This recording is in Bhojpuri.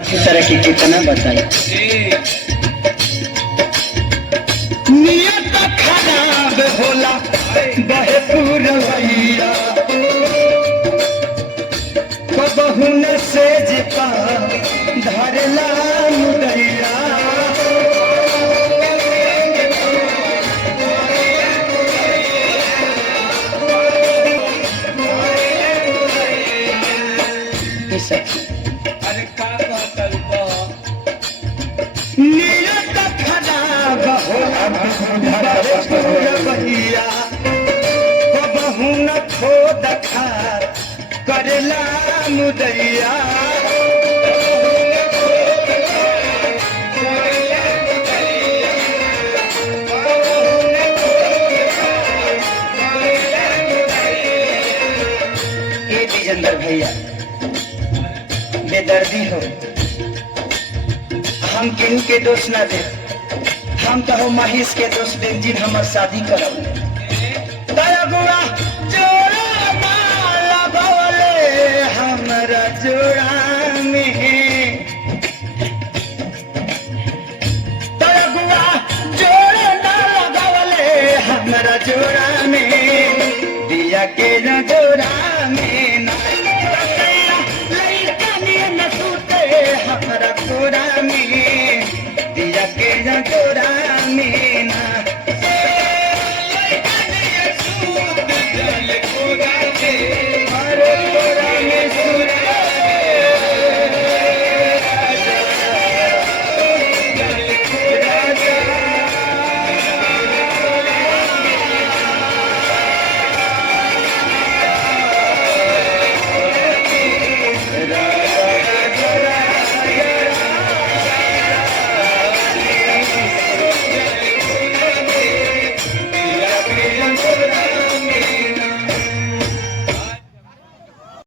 इस तरह की कितना बताई। नियत खराब होला बहे पुरवैया कबहू न सेज पा धरला मुदैया अरे का नियत खराब होला बहे पुरवैया कबहू न खोद खार करला मुदैया विजेंद्र भैया बेदर्दी हो, हम केहू के दोष ना दे, हम तो हो महेश के दोष दे जिन हमार शादी करब। तयगुआ जोड़ा माला बवले हमरा जोड़ा में तयगुआ जोड़ा माला बवले हमरा जोड़ा में दिया के न जोड़ा में ना लइका ने न सूते हमरा जोड़ा